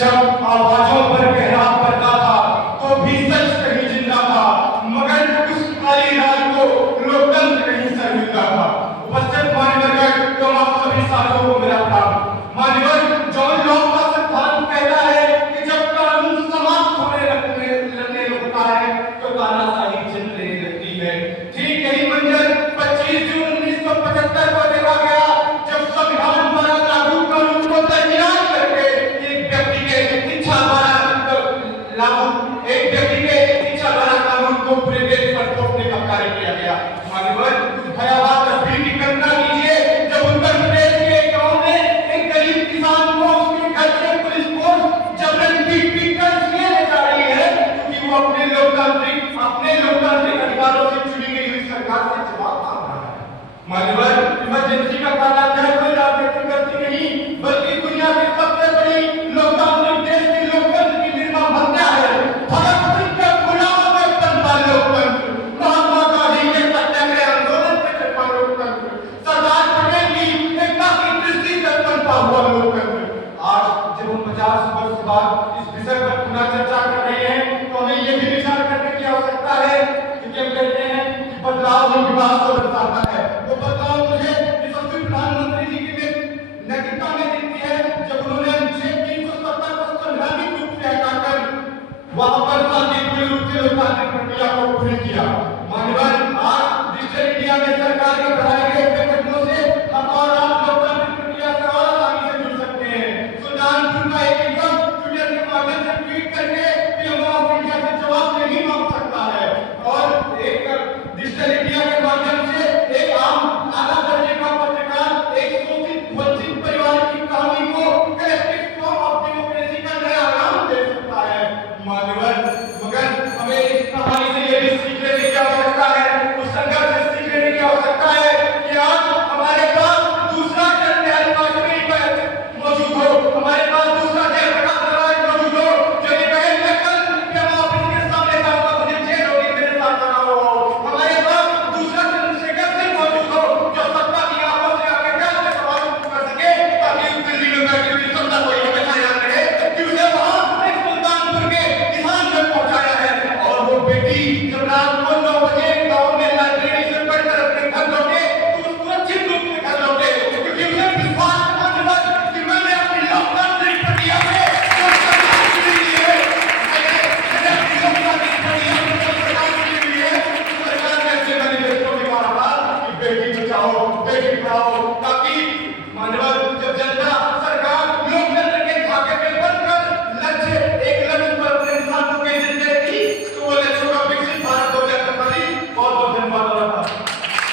जब आवाजों पर गहरा पर्दा था तो भी सच कहीं जिंदा था, मगर उस काली रात को लोकतंत्र कहीं सर मिलता था। उपस्थित मान्यवर तो आप सभी साथियों को मेरा प्रणाम। मान्यवर